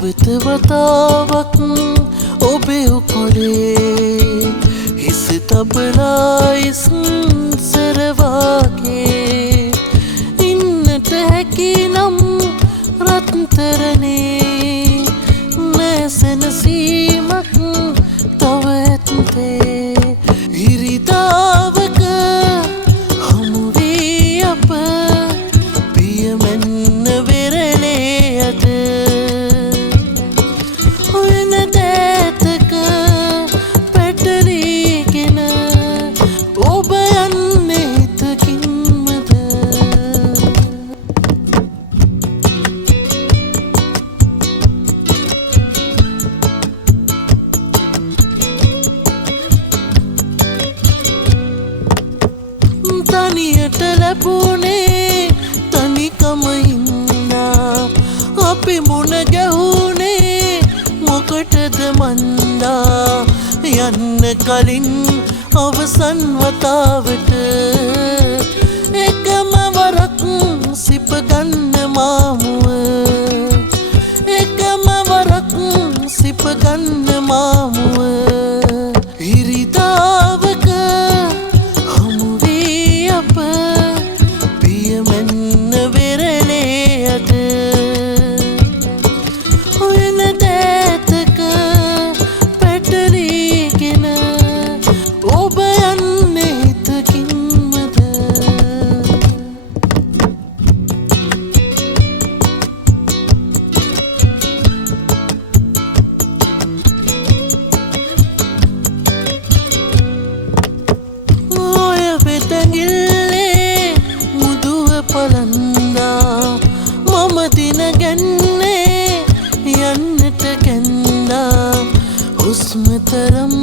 නැවත වතාවක් ඔබේ උකුලේ හිස තබලා ඉස්සරවාගේ ඉන්නට හැකි නම් රත්තරනේ නැසෙන සීමක් තව ඇත්තේ ඉරිදාවක හමු වී අප පියමැන්න වෙරළේ අත හොයන දෑතක පැටලීගෙන ඔබ යන්නේ හිතකින්මද තනියට ලැබුණේ තනිකම ඉන්නා අපි මුණ ගැහුනේ මොකටද මන්දා යන්න කලින් අවසන් වතාවට එකම වරක් සිප ගන්න මාමුව එකම වරක් සිප ගන්න මාමුව ඉරිදාවක හමු වී අප පියමැන්න වෙරළේ අත හොයන දෑතක පැටලීගෙන ඔබ යන්නේ හිතකින්මද ඔය වෙතැඟිල්ලේ මුදුව පලන්දා මම දින ගැන්නේ යන්නට කැන්දා හුස්ම තරම්